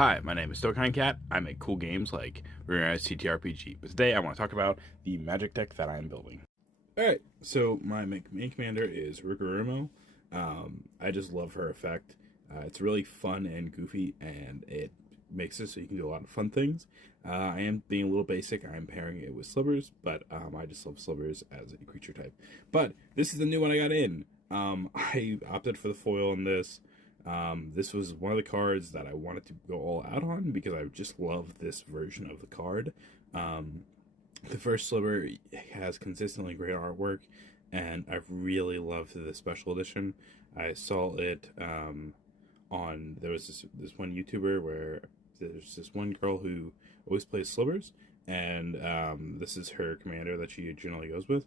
Hi, my name is Stokine Cat. I make cool games like Runerize TTRPG, but today I want to talk about the magic deck that I am building. Alright, so my main commander is Rikurumo. I just love her effect. It's really fun and goofy, and it makes it so you can do a lot of fun things. I am being a little basic. I'm pairing it with Slivers, but I just love Slivers as a creature type. But this is the new one I got in. I opted for the foil on this. This was one of the cards that I wanted to go all out on because I just love this version of the card. The first Sliver has consistently great artwork, and I've really loved the special edition. I saw it there was this one YouTuber where there's this one girl who always plays Slivers, and this is her commander that she generally goes with.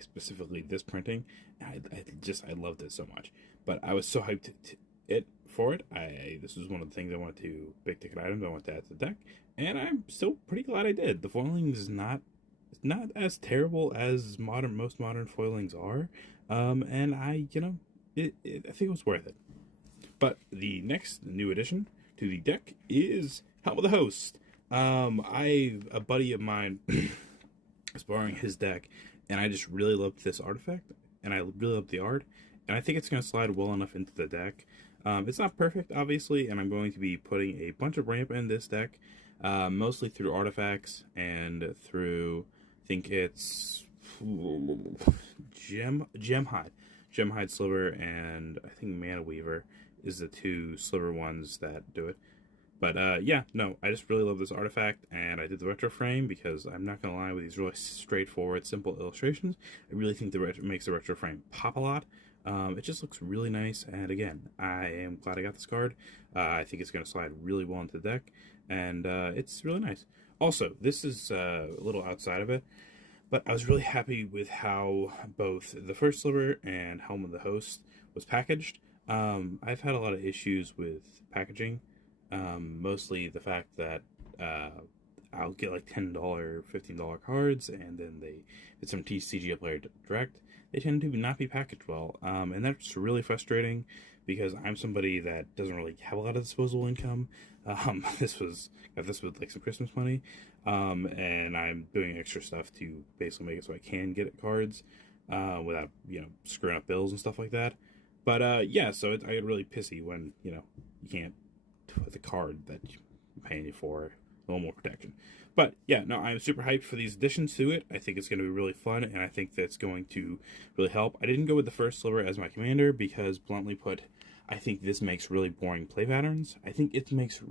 Specifically this printing, I loved it so much. But I was so hyped for it. This was one of the things I wanted to, big ticket items I wanted to add to the deck, and I'm still pretty glad I did. The foiling is not as terrible as most modern foilings are, and I think it was worth it. But the next new addition to the deck is Helm of the Host. A buddy of mine was borrowing his deck, and I just really loved this artifact, and I really loved the art, and I think it's going to slide well enough into the deck. It's not perfect, obviously, and I'm going to be putting a bunch of ramp in this deck, mostly through artifacts and through, I think it's Gemhide Sliver, and I think Mana Weaver is the two Sliver ones that do it. But yeah, no, I just really love this artifact, and I did the retro frame because I'm not going to lie, with these really straightforward, simple illustrations, I really think makes the retro frame pop a lot. It just looks really nice, and again, I am glad I got this card. I think it's going to slide really well into the deck, and it's really nice. Also, this is a little outside of it, but I was really happy with how both the first Sliver and Helm of the Host was packaged. I've had a lot of issues with packaging, mostly the fact that I'll get like $10, $15 cards, and then it's some TCG Player Direct. They tend to not be packaged well, and that's really frustrating because I'm somebody that doesn't really have a lot of disposable income. Got this with like some Christmas money, and I'm doing extra stuff to basically make it so I can get cards without screwing up bills and stuff like that. But yeah, so I get really pissy when you can't with a card that I'm paying you for a little more protection. But yeah, no, I'm super hyped for these additions to it. I think it's going to be really fun, and I think that's going to really help. I didn't go with the first Sliver as my commander because, bluntly put, I think this makes really boring play patterns. I think it makes